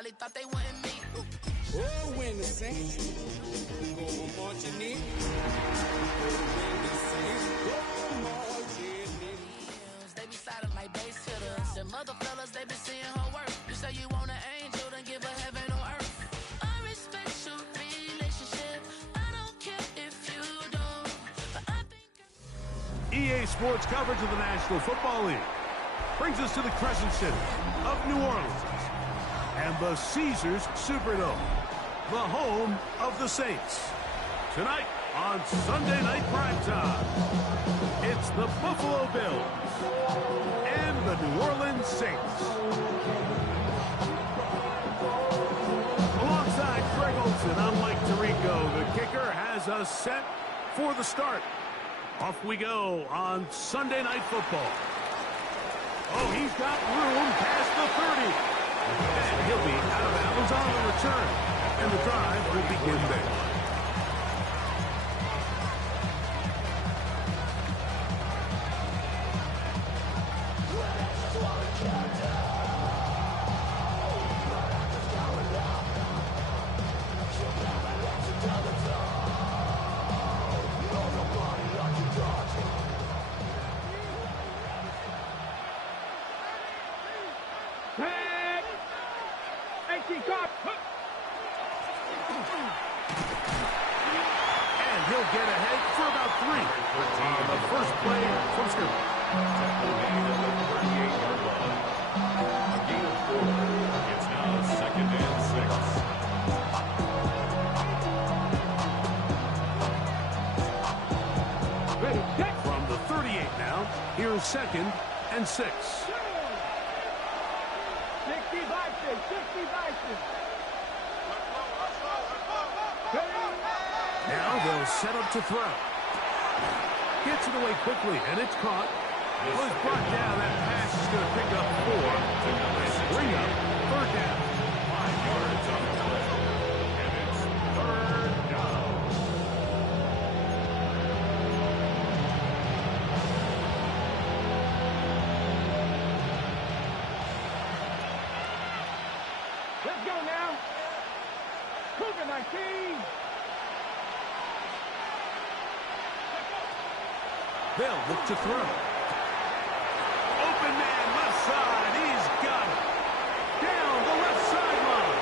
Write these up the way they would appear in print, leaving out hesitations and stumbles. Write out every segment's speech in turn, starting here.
probably thought they wouldn't meet. Oh, when the Saints go marching in. When the Saints go marching in. They be silent like bass hitters. And mother fellas, they be seeing her work. You say you want an angel, then give her heaven on earth. I respect your relationship. I don't care if you don't. But I think EA Sports coverage of the National Football League brings us to the Crescent City of New Orleans and the Caesars Superdome, the home of the Saints. Tonight on Sunday Night Primetime, it's the Buffalo Bills and the New Orleans Saints. Alongside Greg Olsen, I'm Mike Tirico. The kicker has us set for the start. Off we go on Sunday Night Football. Oh, he's got room past the 30. And he'll be out of bounds on the return. And the drive will begin there. And he'll get ahead for about 3 on the first play from scrimmage. A gain of 4. It's now 2nd and 6. From the 38 now, here's 2nd and 6. 60 Vikings. Now they'll set up to throw. Gets it away quickly, and it's caught. Was brought down. That pass is going to pick up 4 and bring up 3rd down. 5 yards on the play. And it's 3rd down. Let's go now. Cougar 19. They'll look to throw. Open man, left side. He's got it. Down the left sideline.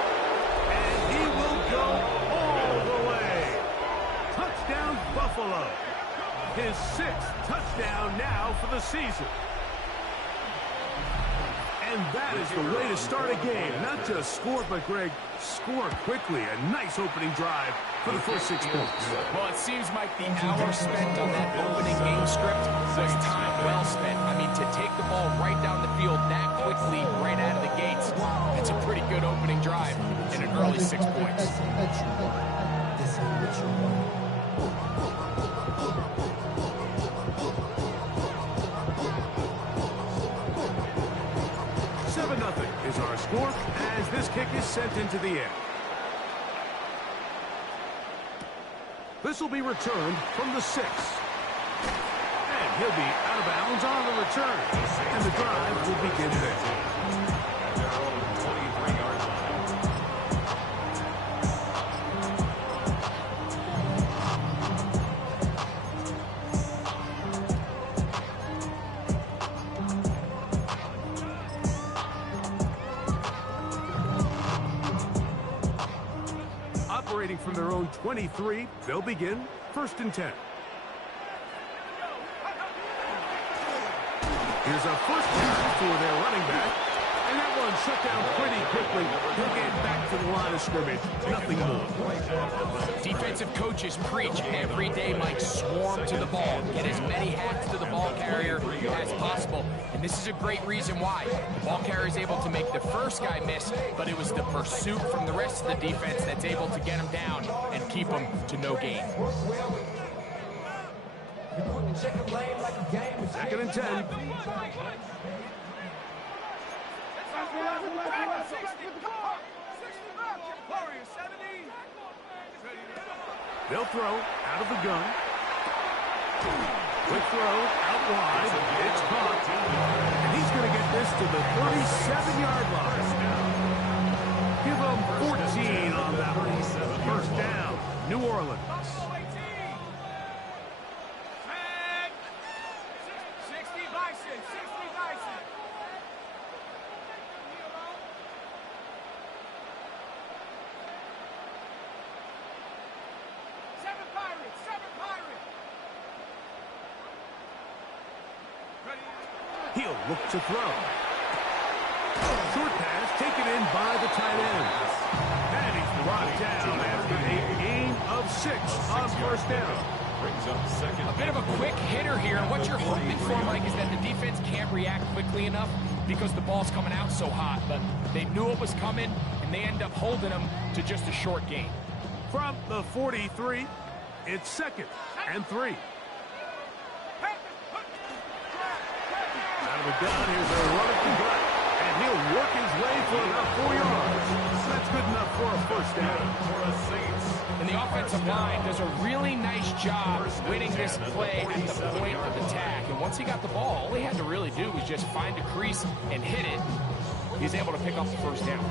And he will go all the way. Touchdown, Buffalo. His 6th touchdown now for the season. And that is the way to start a game. Not just score, but, Greg, score quickly. A nice opening drive for the first 6 points. Well, it seems like the hour spent on that opening game script was time well spent. I mean, to take the ball right down the field that quickly, right out of the gates, it's a pretty good opening drive and an early 6 points. 7-0 is our score as this kick is sent into the air. This will be returned from the 6. And he'll be out of bounds on the return. And the drive will begin there. Their own 23-yard line. Operating from their own 23, they'll begin 1st and 10. Here's a first down for their running back. And that one shut down pretty quickly. He'll get back to the line of scrimmage. Nothing more. Defensive coaches preach every day, Mike, swarm to the ball. Get as many hats to the ball carrier as possible. And this is a great reason why. The ball carrier is able to make the first guy miss, but it was the pursuit from the rest of the defense that's able to get him down and keep him to no gain. 2nd and 10. They'll throw out of the gun. Quick throw out wide. It's caught. And he's going to get this to the 37-yard line. Give New Orleans. Buffalo 18. Set. 60 Bison. 60 Bison. Seven Pirates. Seven Pirates. Ready. He'll look to throw. Short pass taken in by the tight end. And he's brought down after a gain of 6 on first down. Brings up second. A bit of a quick hitter here. What you're hoping for, Mike, is that the defense can't react quickly enough because the ball's coming out so hot. But they knew it was coming, and they end up holding them to just a short gain. From the 43, it's 2nd and 3. Out of the gun, here's a run at the gut. And he'll work his way for about 4 yards. So that's good enough for a first down. For a Saints. And the offensive line does a really nice job winning this play at the point of attack. And once he got the ball, all he had to really do was just find a crease and hit it. He's able to pick up the first down.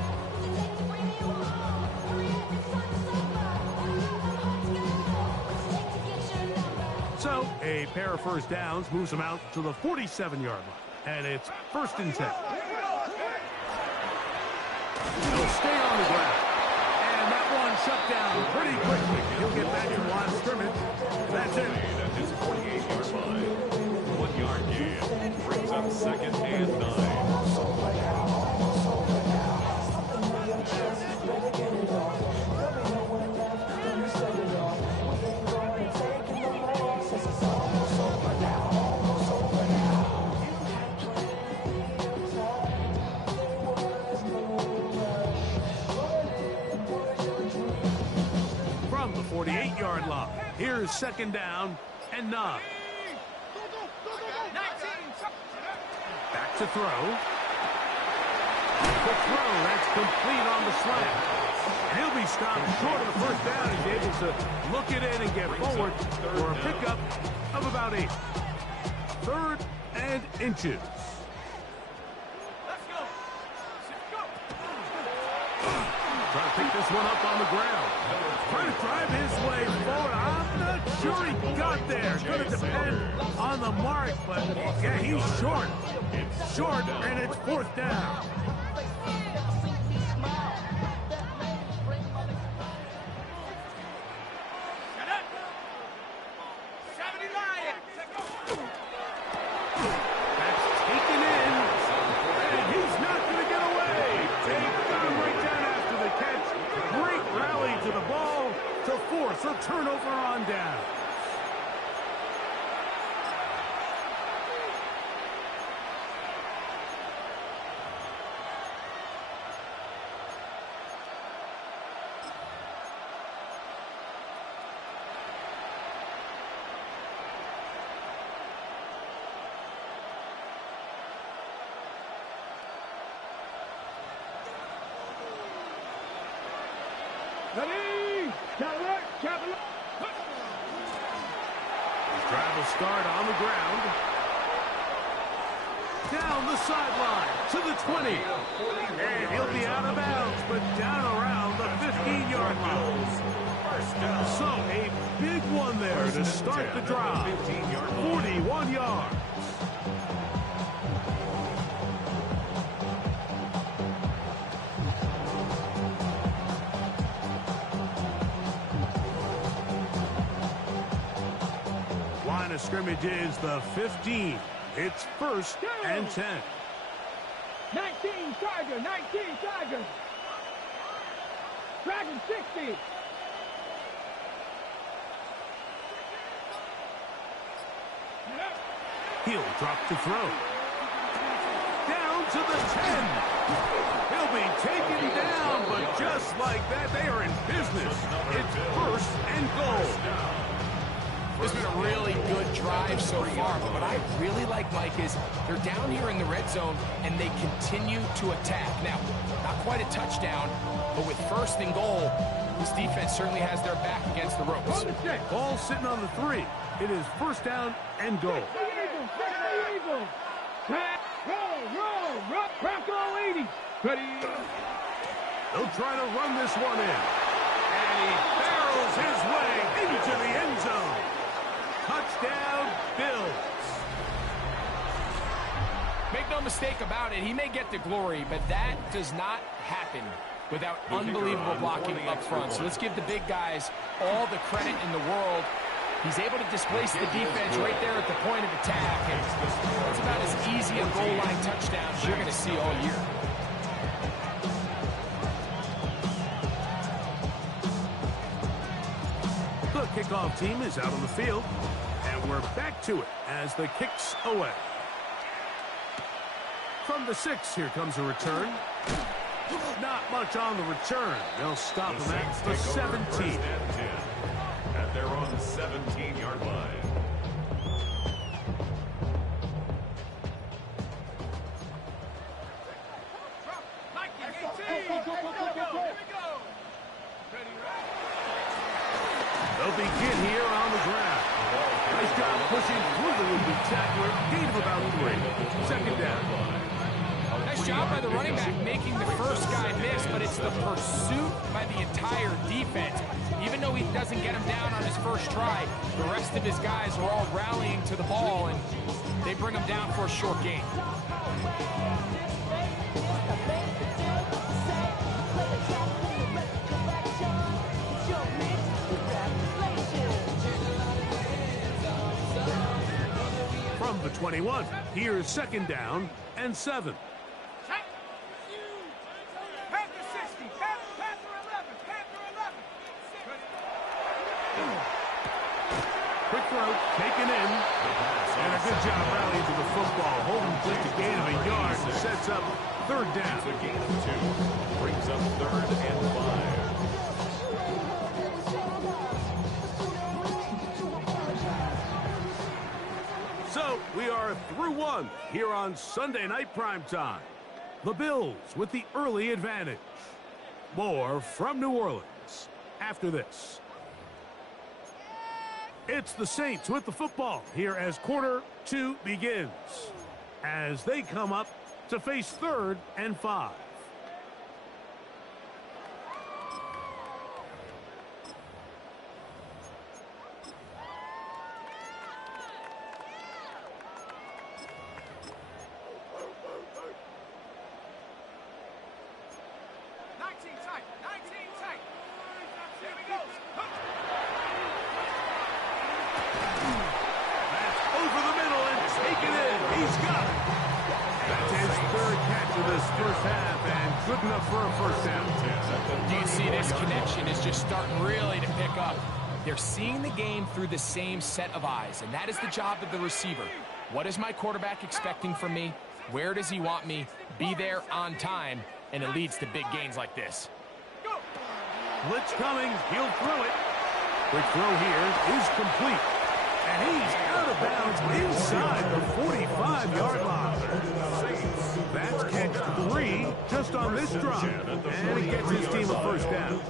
So a pair of first downs moves them out to the 47-yard line. And it's 1st and 10. He'll stay on the ground. And that one shut down pretty quickly. He'll get back to line of scrimmage. That's it. At his 48-yard line. 1 yard gain. Brings up 2nd and 9. From the 48-yard line, here's 2nd down and 9. Back to throw. The throw, that's complete on the slant. And he'll be stopped short of the first down. He's able to look it in and get forward for a pickup of about 8. 3rd and inches. Let's go. Trying to pick this one up on the ground. Trying to drive his way forward. I'm not sure he got there. Going to depend on the mark, but yeah, he's short. Short, and it's 4th down. That's taken in, and he's not going to get away. Taken right down after the catch. Great rally to the ball to force a turnover on down. Ready. Cavalier. Cavalier. His drive will start on the ground. Down the sideline to the 20. And he'll be out of bounds, but down around the 15-yard line. So a big one there to start the drive. 41 yards. Line of scrimmage is the 15. It's 1st and 10. 19 Tiger. 19 Tiger. Dragon 60. He'll drop to throw. Down to the 10. He'll be taken down, but just like that, they are in business. It's 1st and goal. This has been a really good drive so far, but what I really like, Mike, is they're down here in the red zone, and they continue to attack. Now, not quite a touchdown, but with 1st and goal, this defense certainly has their back against the ropes. Ball sitting on the 3. It is 1st down and goal. Roll, Bronco 80. Ready. They'll try to run this one in. And he barrels drills his way into the end zone. Touchdown, Bills. Make no mistake about it, he may get the glory, but that does not happen without unbelievable blocking up front. So let's give the big guys all the credit in the world. He's able to displace the defense right there at the point of attack. And it's about as easy a goal line touchdown as you're going to see all year. The kickoff team is out on the field, and we're back to it as the kick's away. From the 6, here comes a return. Not much on the return. They'll stop him at the 17. And they're on the 17-yard line. They'll begin here on the ground. Nice job pushing through the would-be tackler. Gain of about 3. Second down. Nice job by the running back making the first guy miss, but it's the pursuit by the entire defense. Even though he doesn't get him down on his first try, the rest of his guys are all rallying to the ball, and they bring him down for a short gain. From the 21, here's second down and 7. Quick throw, taken in, and a good job rallying to the football. Holding just a gain of a yard and sets up third down. It's a gain of 2. Brings up 3rd and 5. So we are through 1 here on Sunday Night Primetime. The Bills with the early advantage. More from New Orleans after this. It's the Saints with the football here as quarter 2 begins, as they come up to face 3rd and 5. First half and good enough for a first down. Do you see this connection is just starting really to pick up? They're seeing the game through the same set of eyes, and that is the job of the receiver. What is my quarterback expecting from me? Where does he want me? Be there on time, and it leads to big gains like this. Blitz coming. He'll throw it. Quick throw here is complete. And he's out of bounds inside the 45-yard line. That's catch 3 just on this drive. And he gets his team a first down.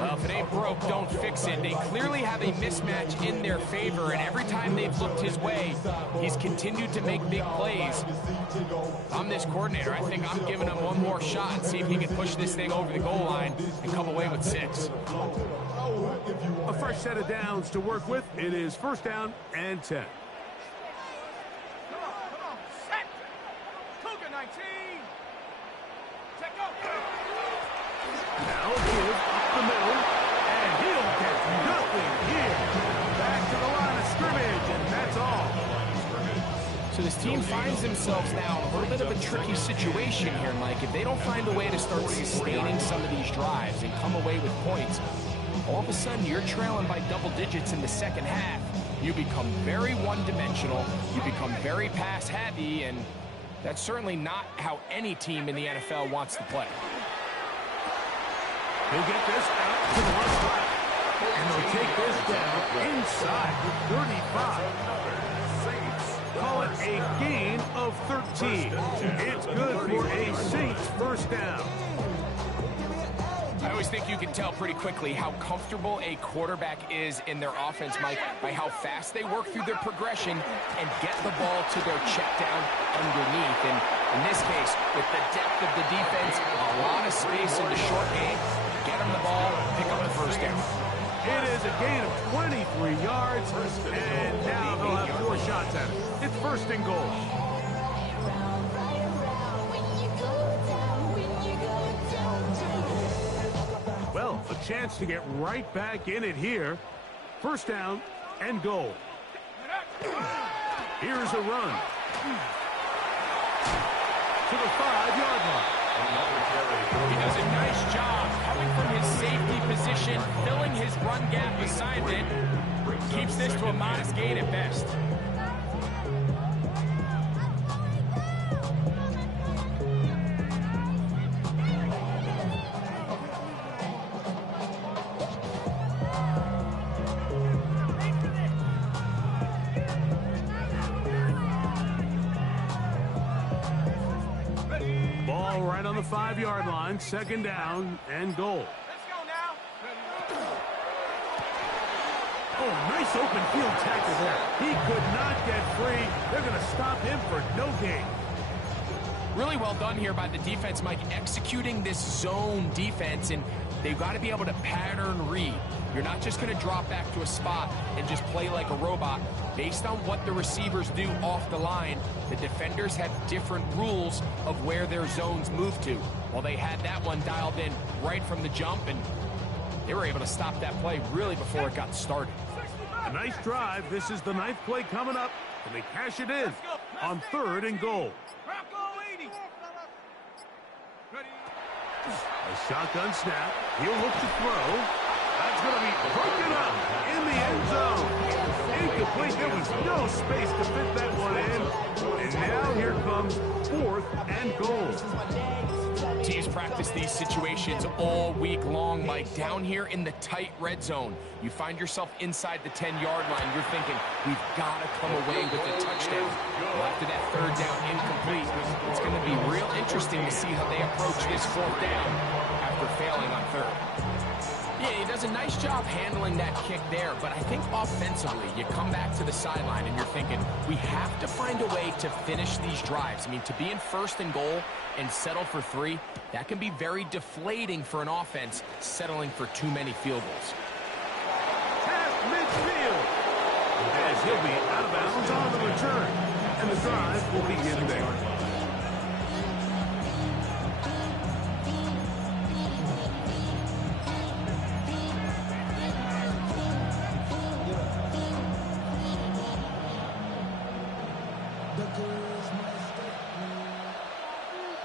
Well, if it ain't broke, don't fix it. They clearly have a mismatch in their favor, and every time they've looked his way, he's continued to make big plays. If I'm this coordinator, I think I'm giving him one more shot and see if he can push this thing over the goal line and come away with 6. A fresh set of downs to work with. It is first down and 10. Set. Cougar 19. Check out. Now give up the middle, and he'll get nothing here. Back to the line of scrimmage, and that's all. So this team finds themselves now in a little bit of a tricky situation here, Mike. If they don't find a way to start sustaining some of these drives and come away with points, all of a sudden you're trailing by double digits in the second half. You become very one-dimensional, you become very pass-heavy, and that's certainly not how any team in the NFL wants to play. He'll get this out to the left side, and they'll take this down inside the 35. Call it a gain of 13. It's good for a Saints first down. I always think you can tell pretty quickly how comfortable a quarterback is in their offense, Mike, by how fast they work through their progression and get the ball to their check down underneath. And in this case, with the depth of the defense, a lot of space in the short game, get them the ball, pick up the first down. It is a gain of 23 yards, and now they'll have 4 shots at it. It's first and goal. Well, a chance to get right back in it here. First down and goal. Here's a run to the 5-yard line. He does a nice job coming from his safety position, filling his run gap assignment. Keeps this to a modest gain at best. Ball right on the 5-yard line, second down and goal. Let's go now. Oh, nice open field tackle there. He could not get free. They're going to stop him for no gain. Really well done here by the defense, Mike, executing this zone defense, and they've got to be able to pattern read. You're not just going to drop back to a spot and just play like a robot. Based on what the receivers do off the line, the defenders have different rules of where their zones move to. Well, they had that one dialed in right from the jump, and they were able to stop that play really before it got started. A nice drive. This is the 9th play coming up, and they cash it in on 3rd and goal. Rocco 80. Ready. A shotgun snap. He'll look to throw. That's going to be broken up in the end zone. Incomplete. There was no space to fit that one in. And now here comes 4th and goal. Teams practice these situations all week long, Mike. Down here in the tight red zone, you find yourself inside the 10-yard line. You're thinking, we've got to come away with a touchdown. Well, after that 3rd down incomplete, it's going to be real interesting to see how they approach this 4th down after failing on 3rd. Yeah, he does a nice job handling that kick there, but I think offensively, you come back to the sideline and you're thinking, we have to find a way to finish these drives. I mean, to be in 1st and goal and settle for 3, that can be very deflating for an offense settling for too many field goals. Past midfield. As he'll be out of bounds on the return. And the drive will begin there.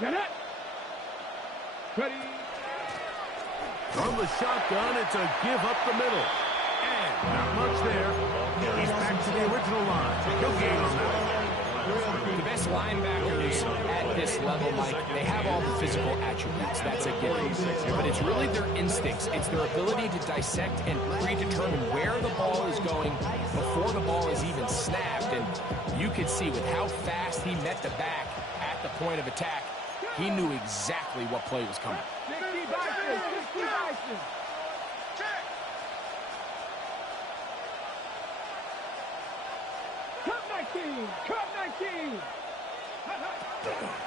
Get it. Ready. From the shotgun, it's a give up the middle. And not much there. He's back to the original line. He'll gain on that. The best linebackers at this level, Mike, they have all the physical attributes. That's a given. But it's really their instincts. It's their ability to dissect and predetermine where the ball is going before the ball is even snapped. And you can see with how fast he met the back at the point of attack, he knew exactly what play was coming. 60 Bison. 60 Bison. Check. Cut 19. Cut 19.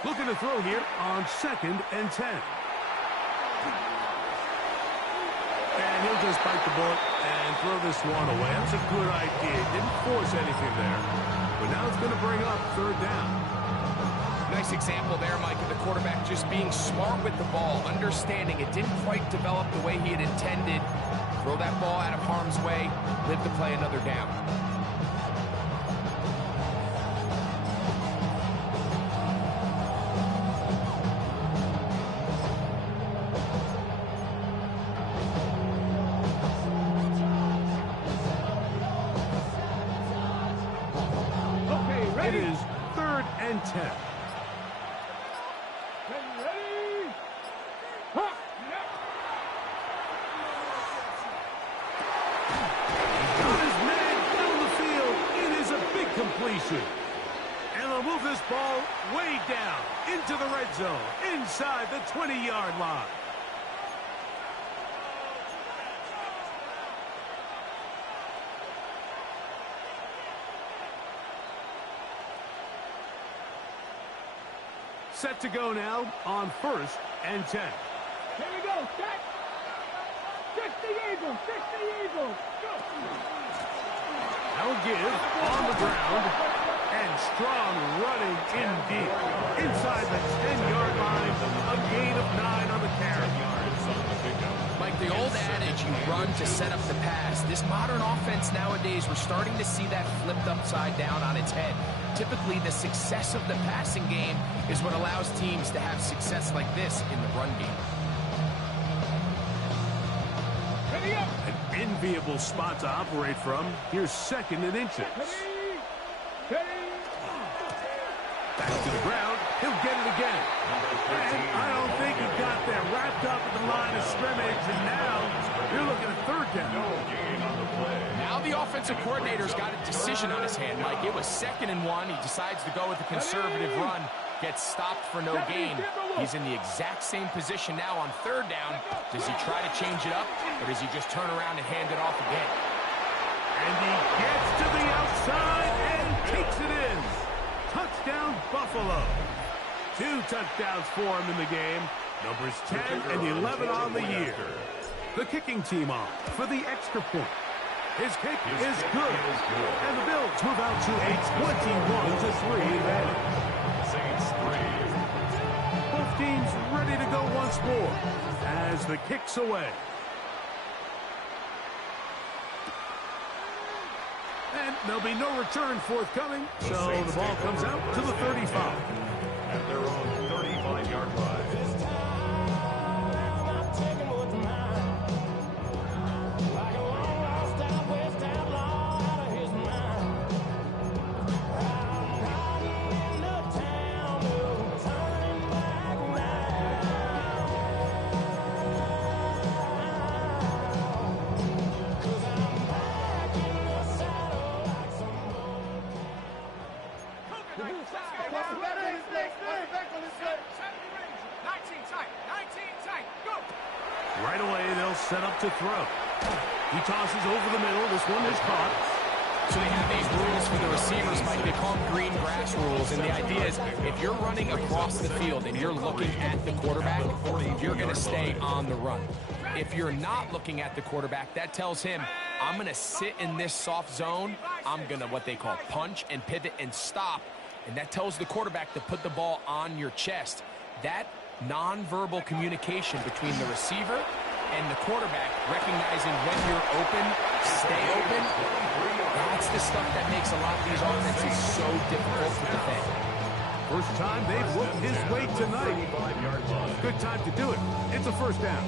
Looking to throw here on 2nd and 10. And he'll just bite the bullet and throw this one away. That's a good idea. Didn't force anything there. But now it's going to bring up 3rd down. Nice example there, Mike, of the quarterback just being smart with the ball, understanding it didn't quite develop the way he had intended. Throw that ball out of harm's way, live to play another down. Okay, ready. It is 3rd and 10. Ready. Huh. Got his man down the field. It is a big completion. And they'll move this ball way down into the red zone, inside the 20-yard line. Set to go now on 1st and 10. Here we go. Set. 60 Eagles, 60 Eagles. Now give on the ground, and strong running in deep. Inside the 10-yard line, a gain of 9 on the carry. Like the old adage, you run to set up the pass. This modern offense nowadays, we're starting to see that flipped upside down on its head. Typically, the success of the passing game is what allows teams to have success like this in the run game. An enviable spot to operate from. Here's 2nd and inches. Back to the ground. He'll get it again. And I don't think he got there. Wrapped up at the line of scrimmage, and now you're looking at 3rd down. Now the offensive coordinator's got a decision on his hand, Mike. It was 2nd and 1. He decides to go with a conservative run. Gets stopped for no gain. He's in the exact same position now on 3rd down. Does he try to change it up, or does he just turn around and hand it off again? And he gets to the outside and takes it in. Touchdown, Buffalo. 2 touchdowns for him in the game. Numbers 10 and 11 on the year. The kicking team on for the extra point. His kick is good. And the Bills move out to a 21-3 advantage. Both teams ready to go once more as the kick's away. And there'll be no return forthcoming, so the ball comes out to the 35. At their own 35-yard line. Right away, they'll set up to throw. He tosses over the middle. This one is caught. So they have these rules for the receivers, Mike. They call them green grass rules. And the idea is if you're running across the field and you're looking at the quarterback, you're going to stay on the run. If you're not looking at the quarterback, that tells him, I'm going to sit in this soft zone. I'm going to what they call punch and pivot and stop. And that tells the quarterback to put the ball on your chest. That nonverbal communication between the receiver and the quarterback, recognizing when you're open, stay open, that's the stuff that makes a lot of these offenses so difficult to defend. First time they've looked his way tonight. Good time to do it. It's a 1st down.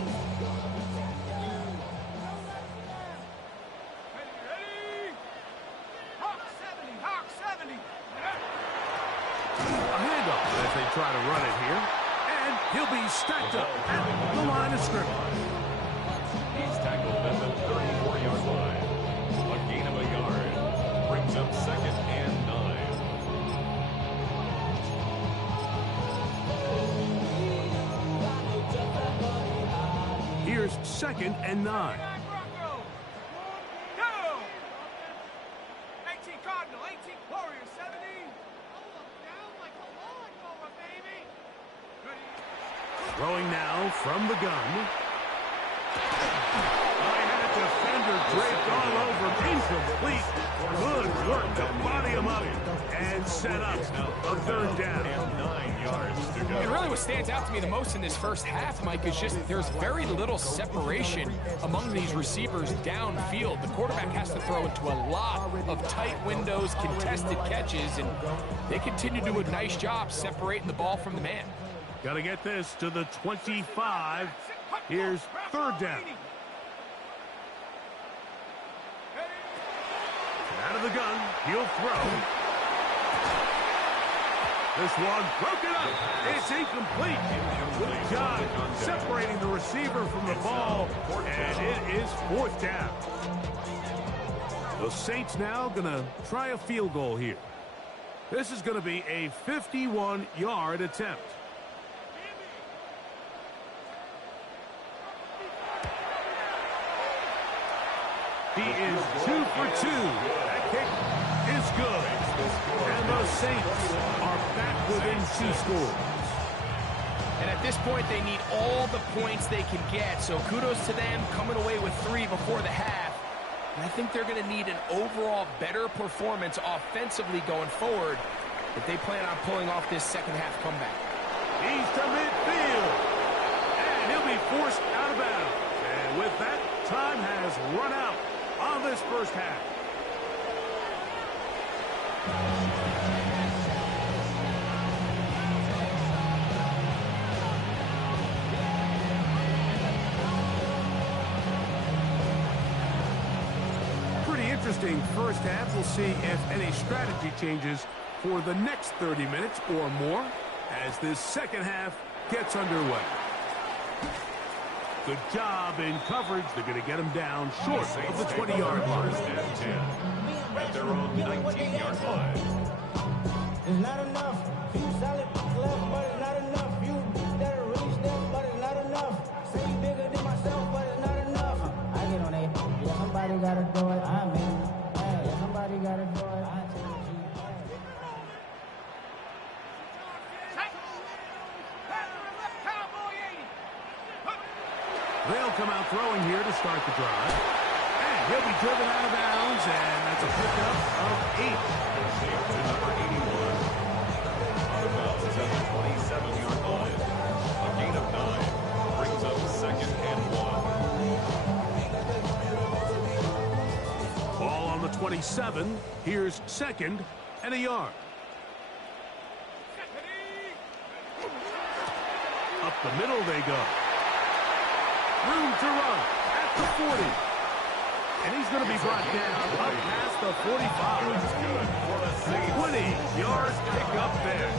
A handoff as they try to run it here. And he'll be stacked up at the line of scrimmage. He's tackled at the 34-yard line. A gain of a yard. Brings up 2nd and 9. Here's 2nd and 9. Throwing now from the gun. Had a defender draped all over. Incomplete. Good work to body him up and set up a 3rd down. And 9 yards to go. And really what stands out to me the most in this first half, Mike, is just there's very little separation among these receivers downfield. The quarterback has to throw into a lot of tight windows, contested catches, and they continue to do a nice job separating the ball from the man. Got to get this to the 25. Here's 3rd down. Out of the gun, he'll throw. This one broken up. It's incomplete. Good job separating the receiver from the ball, and it is 4th down. The Saints now going to try a field goal here. This is going to be a 51-yard attempt. He is 2 for 2. That kick is good. And the Saints are back within 2 scores. And at this point, they need all the points they can get. So kudos to them coming away with 3 before the half. And I think they're going to need an overall better performance offensively going forward if they plan on pulling off this second half comeback. He's to midfield. And he'll be forced out of bounds. And with that, time has run out on this first half. Pretty interesting first half. We'll see if any strategy changes for the next 30 minutes or more as this second half gets underway. Good job in coverage. They're going to get him down short of the 20-yard line. First and 10 at their own 19-yard line. It's not enough. You solid left, but it's not enough. You that really step, but it's not enough. Say you bigger than myself, but it's not enough. I get on it. Yeah, somebody gotta do it. I'm in. Yeah, somebody gotta do it. I told you. They'll come out throwing here to start the drive. And he'll be driven out of bounds, and that's a pickup of 8. To number 81. Out of bounds at the 27-yard line. A gain of 9 brings up second and 1. Ball on the 27. Here's second and a yard. Up the middle they go. Room to run at the 40. And he's going to be brought down up past the 45. 20-yard pickup there.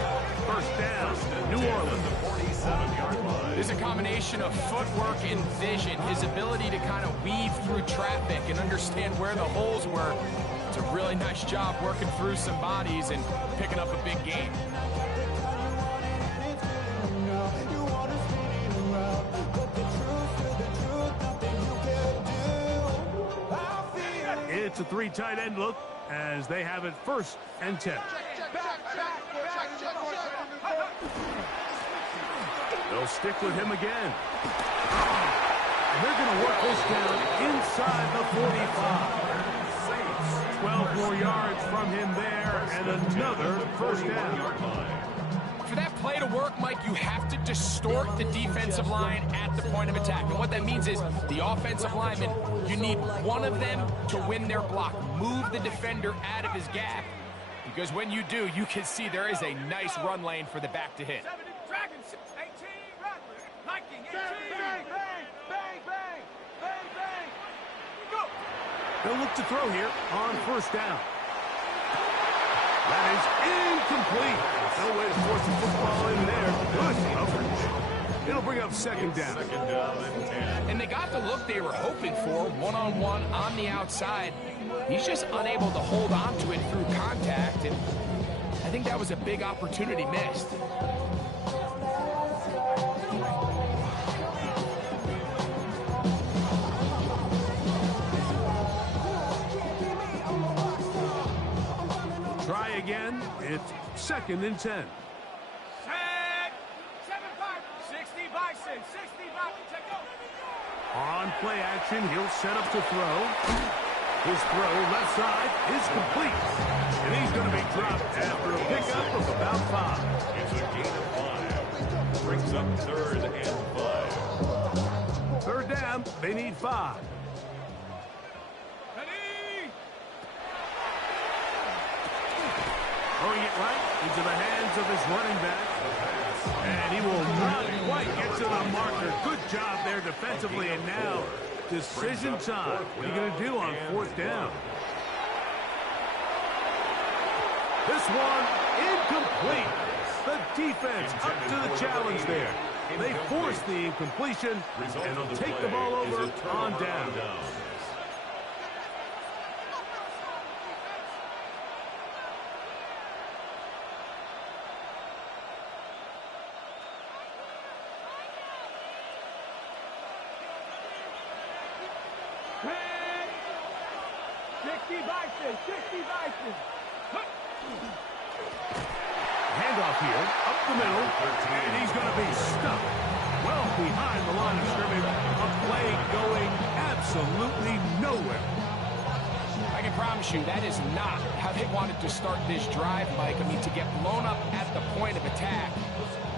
First down, New Orleans. 47-yard line. There's a combination of footwork and vision, his ability to kind of weave through traffic and understand where the holes were. It's a really nice job working through some bodies and picking up a big gain. It's a 3 tight end look as they have it first and 10. They'll stick with him again. And they're going to work this down inside the 45. 12 more yards from him there and another first down. For that play to work, Mike, you have to distort the defensive line at the point of attack. And what that means is the offensive lineman, you need one of them to win their block. Move the defender out of his gap. Because when you do, you can see there is a nice run lane for the back to hit. They'll look to throw here on first down. That is incomplete. No way to force the football in there. Good coverage. It'll bring up second down. Second down and 10. And they got the look they were hoping for, one-on-one on the outside. He's just unable to hold on to it through contact, and I think that was a big opportunity missed. Try again. It's second and 10. On play action, he'll set up to throw. His throw left side is complete. And he's going to be dropped after a pickup of about 5. It's a gain of 5. Brings up third and 5. Third down, they need 5. Throwing it right into the hands of his running back. And he will not quite get to the marker. Good job there defensively. And now, decision time. What are you going to do on fourth down? This one, incomplete. The defense up to the challenge there. They force the incompletion, and they'll take the ball over on down. Handoff here, up the middle, and he's going to be stuck well behind the line of scrimmage. A play going absolutely nowhere. I can promise you that is not how they wanted to start this drive, Mike. I mean, to get blown up at the point of attack,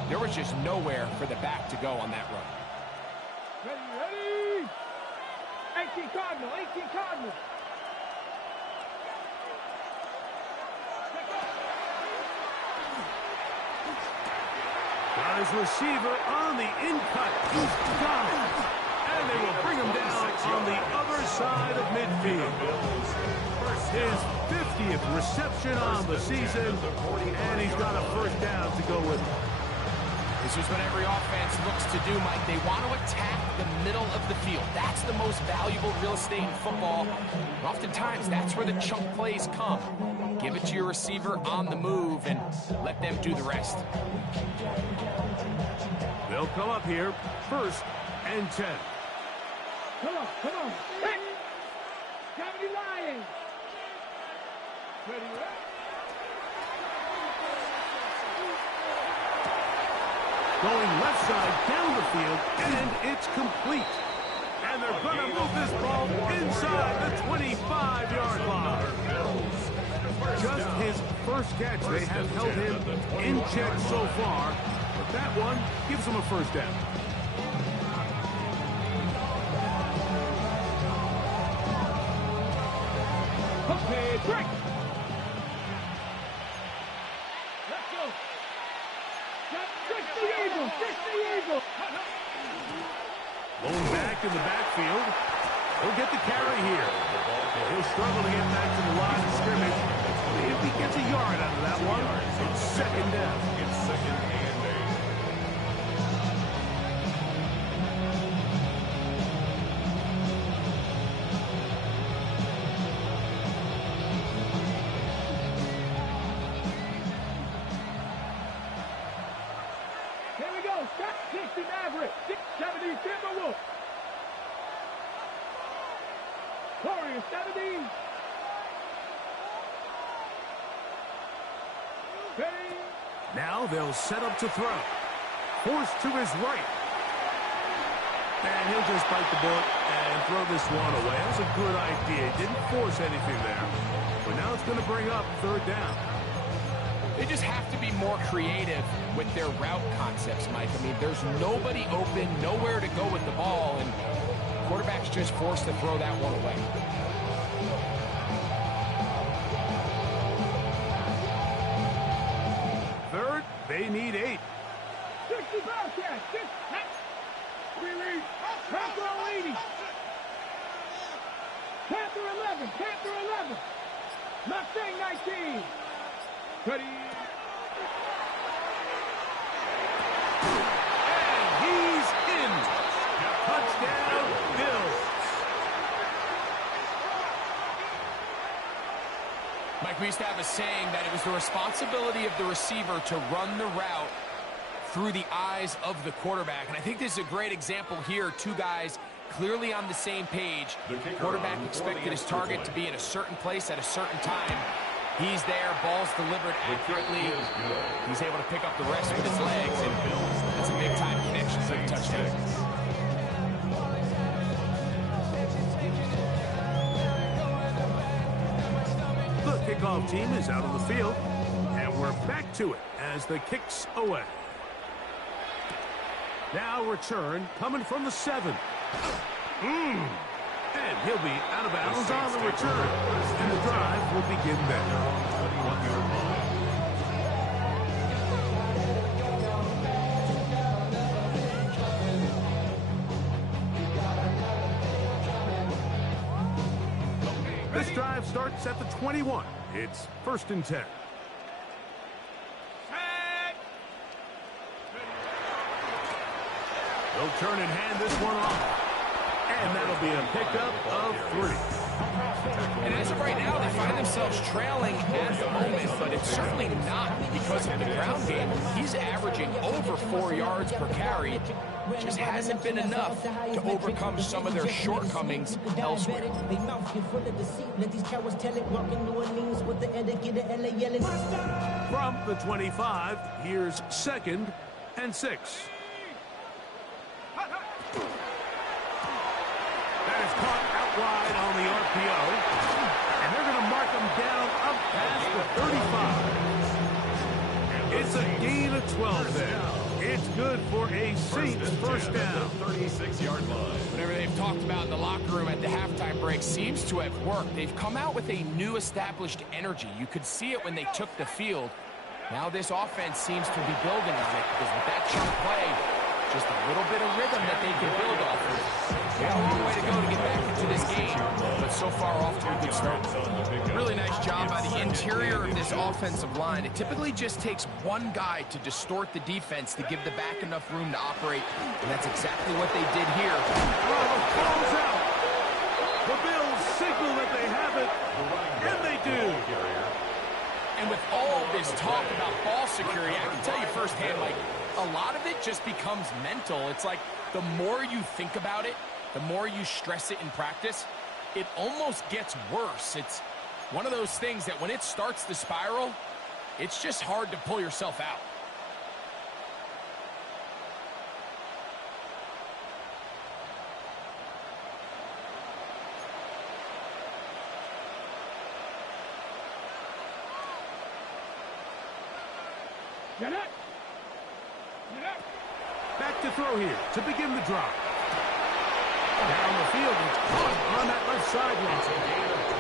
there was just nowhere for the back to go on that run. Ready? 18 Cardinal, 18 Cardinal. Got his receiver on the in-cut. He's got it. And they will bring him down on the other side of midfield. His 50th reception on the season, and he's got a first down to go with it. This is what every offense looks to do, Mike. They want to attack the middle of the field. That's the most valuable real estate in football. And oftentimes, that's where the chunk plays come. Give it to your receiver on the move and let them do the rest. They'll come up here, 1st and 10. Come on. Hey! Cavity Lions. Ready? Going left side down the field, and it's complete. And they're going to move this ball inside the 25-yard line. Just his first catch. They have held him in check so far, but that one gives him a first down. Okay, break. Let's go. Fix the Eagles. Going back in the backfield. He'll get the carry here. He'll struggle to get back to the line of scrimmage. If he gets a yard out of that one, it's 2nd down. It's 2nd and 8. Here we go. Stop 60 Maverick. 70 Timberwolves. Warriors 70. Ready? Now they'll set up to throw. Forced to his right. And he'll just bite the bullet and throw this one away. That was a good idea. Didn't force anything there. But now it's going to bring up 3rd down. They just have to be more creative with their route concepts, Mike. I mean, there's nobody open, nowhere to go with the ball, and quarterback's just forced to throw that one away. 3rd, they need 8. 60 Bobcats. Release. Panther 80. Panther 11. Panther 11. Mustang 19. Ready? And he's in. Touchdown, Bills. Mike, we used to have a saying that it was the responsibility of the receiver to run the route through the eyes of the quarterback. And I think this is a great example here. 2 guys clearly on the same page. Quarterback expected his target to be in a certain place at a certain time. He's there, ball's delivered accurately. He's able to pick up the rest with his legs, and that's a big-time connection for the touchdown. The kickoff team is out on the field, and we're back to it as the kick's away. Now return coming from the 7. And he'll be out of bounds on the return. And the drive will begin there. This drive starts at the 21. It's 1st and 10. They'll turn and hand this one off. And that'll be a pickup of 3. And as of right now, they find themselves trailing at the moment, but it's certainly not because of the ground game. He's averaging over 4 yards per carry. Just hasn't been enough to overcome some of their shortcomings elsewhere. From the 25, here's 2nd and 6. That is caught out wide on the RPO. And they're going to mark him down up past the 35. It's a gain of 12 there. It's good for a Saints first down. 36-yard line. Whatever they've talked about in the locker room at the halftime break seems to have worked. They've come out with a new established energy. You could see it when they took the field. Now this offense seems to be building on it because with that chunk play, just a little bit of rhythm that they can build off of. They got a long way to go to get back into this game, but so far off to a good start. Really nice job by the interior of this offensive line. It typically just takes one guy to distort the defense to give the back enough room to operate, and that's exactly what they did here. Ball's out. The Bills signal that they have it, and they do. And with all this talk about ball security, I can tell you firsthand, like, a lot of it just becomes mental. It's like the more you think about it, the more you stress it in practice, it almost gets worse. It's one of those things that when it starts to spiral, it's just hard to pull yourself out. Get it! Back to throw here to begin the drive. Down the field, it's caught on that left sideline.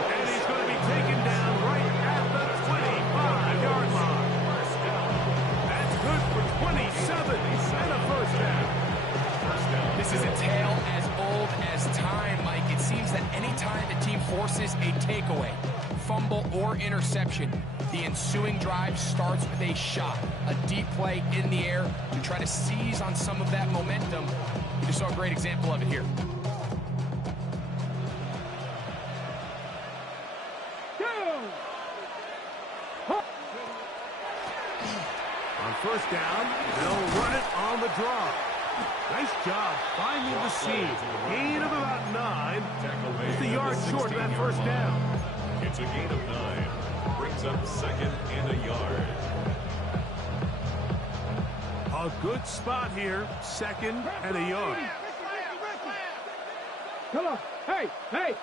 And he's going to be taken down right at the 25-yard line. That's good for 27 and a first down. This is a tale as old as time, Mike. It seems that anytime the team forces a takeaway, fumble, or interception, the ensuing drive starts with a shot, a deep play in the air to try to seize on some of that momentum. You just saw a great example of it here. On first down, they'll run it on the draw. Nice job finding the seam. Gain of about 9. Just a yard short of that first down. It's a gain of 9. Brings up 2nd and a yard. A good spot here. 2nd and a yard. Come on. Hey, hey.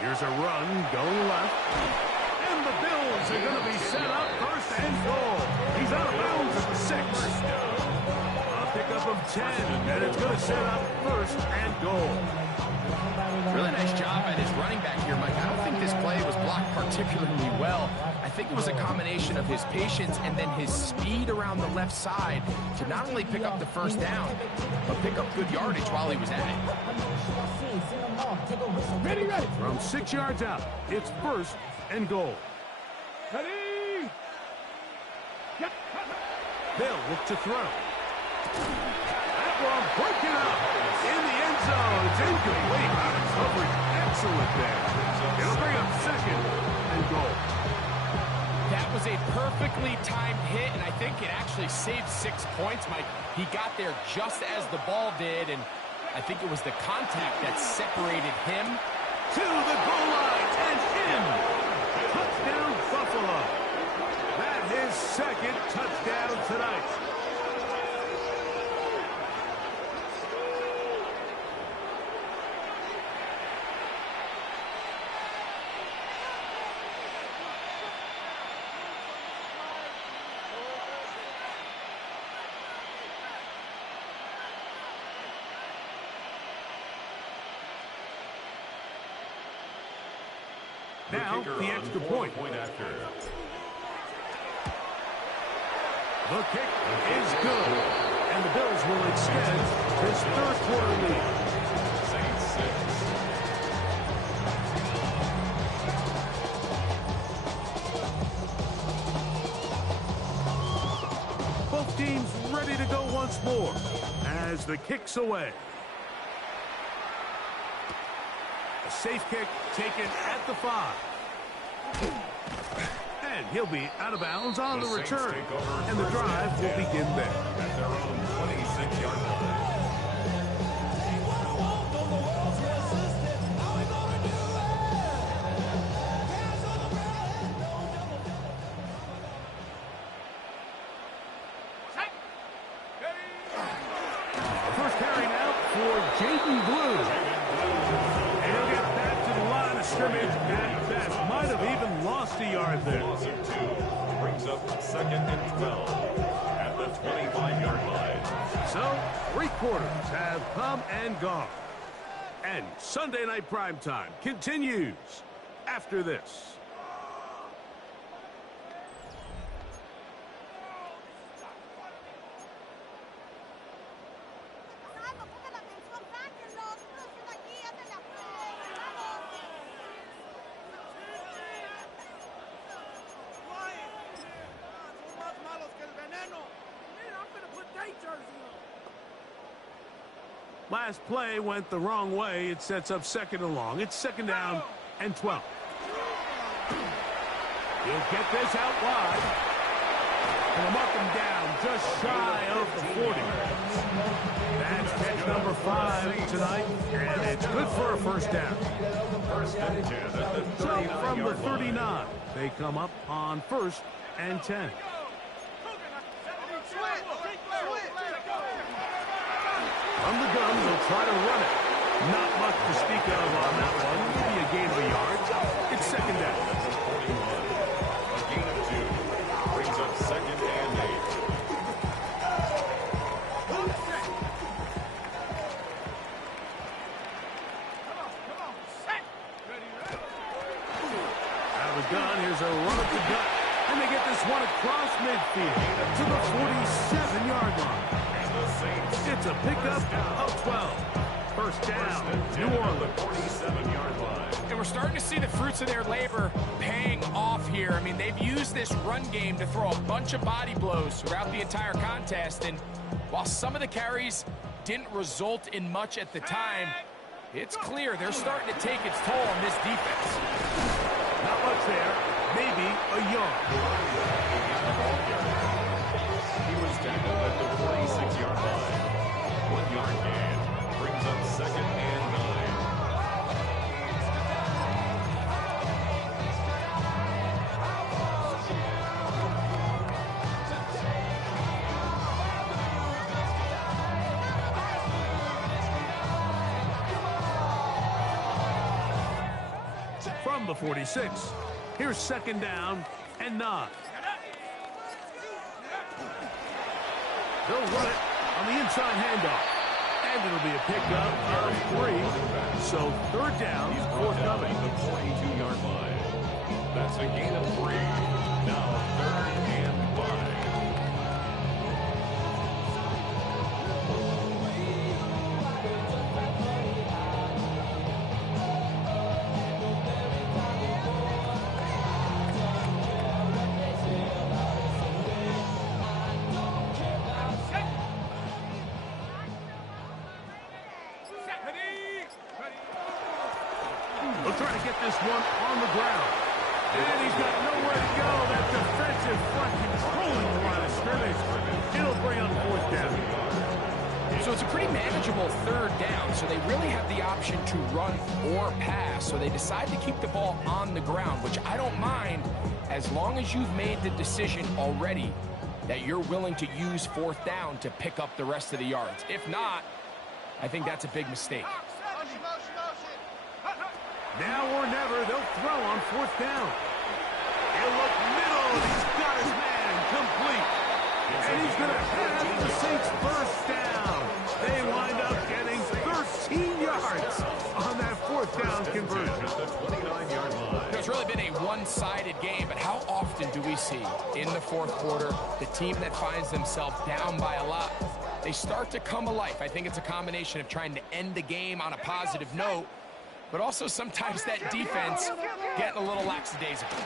Here's a run going left. And the Bills are going to be set up 1st and goal. He's out of bounds at the 6. A pickup of 10, and it's going to set up 1st and goal. Really nice job by this running back here, Mike. I don't think this play was blocked particularly well. I think it was a combination of his patience and then his speed around the left side to not only pick up the first down, but pick up good yardage while he was at it. Ready, ready. From 6 yards out, it's 1st and goal. Ready. They'll look to throw. That one broken up in the end zone. It's incomplete. Coverage excellent there. It'll bring up 2nd and goal. That was a perfectly timed hit, and I think it actually saved 6 points, Mike. He got there just as the ball did, and I think it was the contact that separated him. To the goal line and in. Touchdown, Buffalo. That is 2nd touchdown tonight. Now, the extra point. After. The kick is good. And the Bills will extend this 3rd quarter lead. Saints 6. Both teams ready to go once more as the kick's away. A safe kick taken at the 5. And he'll be out of bounds on the return. And the drive will begin there. At their own 26-yard line. First carry now for Jaden Blue. And he'll get back to the line of scrimmage at best. Might have even lost a yard there. Loss of 2 brings up 2nd and 12 at the 25-yard line. So, 3 quarters have come and gone. And Sunday Night Primetime continues after this. Last play went the wrong way. It sets up 2nd and long. It's 2nd down and 12. He'll get this out wide. And mark him down just shy of the 40. That's catch number 5 tonight, and it's good for a first down. First and 10 at the So from the 39-yard line. 39, they come up on 1st and 10. From the gun, they'll try to run it. Not much to speak of on that one. Maybe a gain of a yard. It's 2nd down. At the 41. A gain of 2 brings up 2nd and 8. Out of the gun, here's a run at the gut. And they get this one across midfield to the 47-yard line. It's a pickup of 12. First down, New Orleans. 47-yard line. And we're starting to see the fruits of their labor paying off here. I mean, they've used this run game to throw a bunch of body blows throughout the entire contest. And while some of the carries didn't result in much at the time, it's clear they're starting to take its toll on this defense. Not much there. Maybe a yard. He was tackled at the 46-yard line. 1-yard gain brings up 2nd and 9. From the 46, here's 2nd down and 9. They'll run it on the inside handoff. And it'll be a pickup of 3. So 3rd down, forthcoming. At the 42-yard line. That's a gain of 3. Now 3rd and 5. They'll try to get this one on the ground. And he's got nowhere to go. That defensive front controlling the line of scrimmage. It'll bring on 4th down. So it's a pretty manageable 3rd down, so they really have the option to run or pass. So they decide to keep the ball on the ground, which I don't mind as long as you've made the decision already that you're willing to use 4th down to pick up the rest of the yards. If not, I think that's a big mistake. Now or never, they'll throw on 4th down. He'll look middle, and he's got his man complete. And he's going to have the Saints first down. They wind up getting 13 yards on that 4th down conversion. At the 29-yard line. It's really been a one-sided game, but how often do we see in the 4th quarter the team that finds themselves down by a lot, they start to come alive? I think it's a combination of trying to end the game on a positive note, but also sometimes that defense getting a little lackadaisical.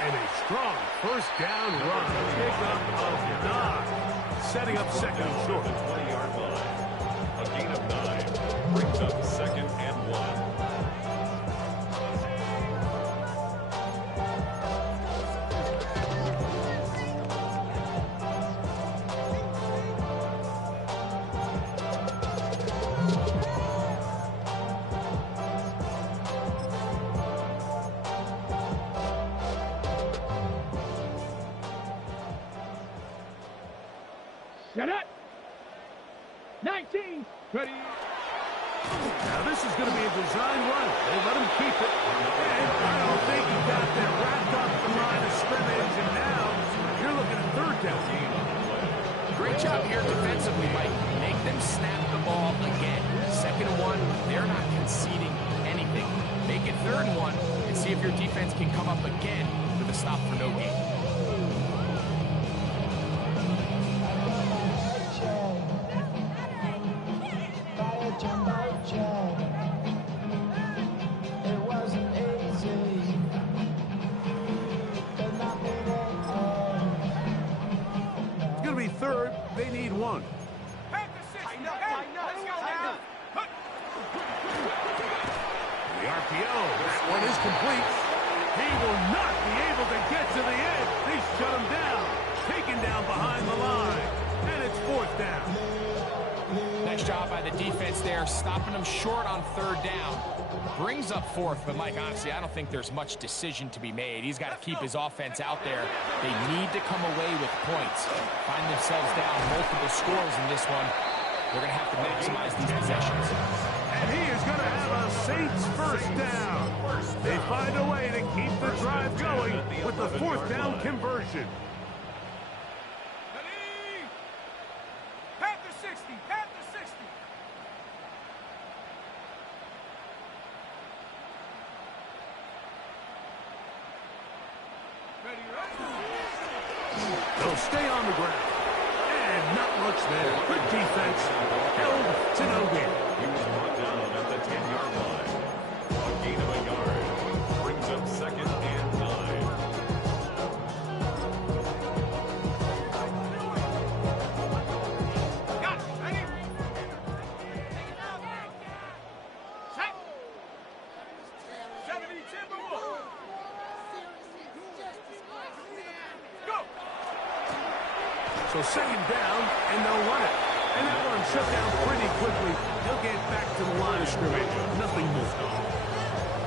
And a strong first down run. Pickup of 9. Setting up 2nd and short. 20-yard line. A gain of 9 brings up 2nd and 1. Set it. 19. Ready. Now this is going to be a design run. They let him keep it. And I don't think he got that wrapped up the line of scrimmage. And now you're looking at 3rd down. Great job here defensively, Mike. Make them snap the ball again. 2nd and 1, they're not conceding anything. Make it 3rd and 1 and see if your defense can come up again with a stop for no gain. It's going to be 3rd. They need 1. The RPO. That one is complete. He will not be able to get to the edge. They shut him down. Taken down behind the line. And it's 4th down. Nice job by the defense there, stopping them short on 3rd down. Brings up 4th, but Mike, honestly, I don't think there's much decision to be made. He's got to keep his offense out there. They need to come away with points. Find themselves down multiple scores in this one. They're going to have to maximize these possessions. And he is going to have a Saints 1st down. They find a way to keep the drive going with the 4th down conversion. They'll stay on the ground. And not much there. Good defense. Held to no gain. He was brought down at the 10-yard line. A gain of a yard brings up 2nd and 9. Got it. Ready. Set. 70 Timberwolves. Go. So 2nd down, and they'll run it. And that one shut down pretty quickly. He'll get back to the line of scrimmage. Nothing more.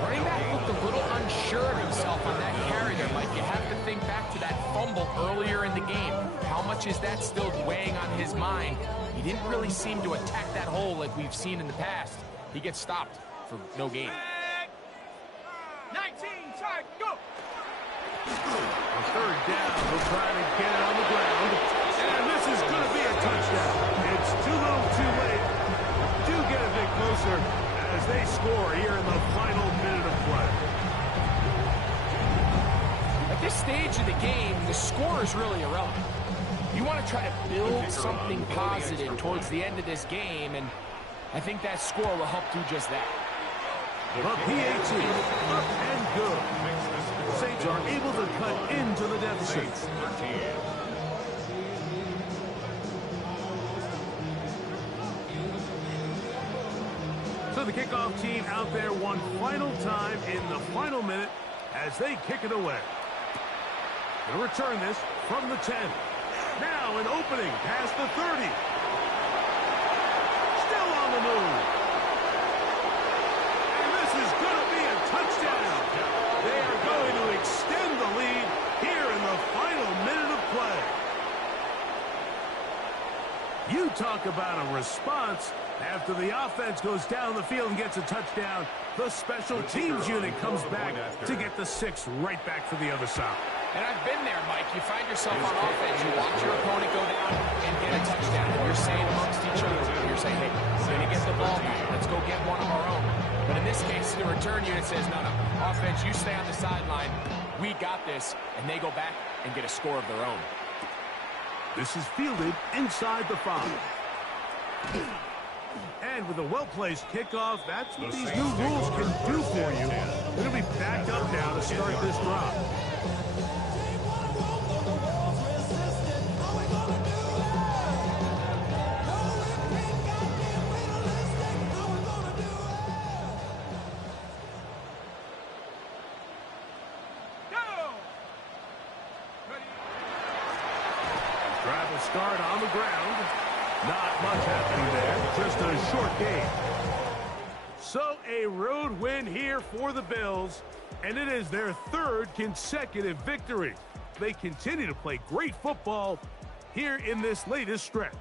Running back looked a little unsure of himself on that carry there, Mike. You have to think back to that fumble earlier in the game. How much is that still weighing on his mind? He didn't really seem to attack that hole like we've seen in the past. He gets stopped for no gain. 19. Try. Go. On 3rd down, they'll try to get it on the ground. And this is going to be a touchdown. It's too little too late. Do get a bit closer as they score here in the final minute of play. At this stage of the game, the score is really irrelevant. You want to try to build something positive towards the end of this game, and I think that score will help do just that. The PAT, up and good. Saints are able to cut into the deficit. So the kickoff team out there one final time in the final minute as they kick it away. They'll return this from the 10. Now an opening past the 30. Still on the move. And this is going to be a touchdown. They are going to extend the lead here in the final minute of play. You talk about a response. After the offense goes down the field and gets a touchdown, the special teams unit comes back to get the 6 right back for the other side. And I've been there, Mike. You find yourself on offense. You watch your opponent go down and get a touchdown. And you're saying amongst each other, you're saying, hey, we're going to get the ball back. Let's go get one of our own. But in this case, the return unit says, no, offense, you stay on the sideline. We got this. And they go back and get a score of their own. This is fielded inside the 5. And with a well-placed kickoff, that's what these new rules can do for you. It'll be backed up now to start this drive. start on the ground. Not much happening there. Just a short game. So a road win here for the Bills, and it is their third consecutive victory. They continue to play great football here in this latest stretch.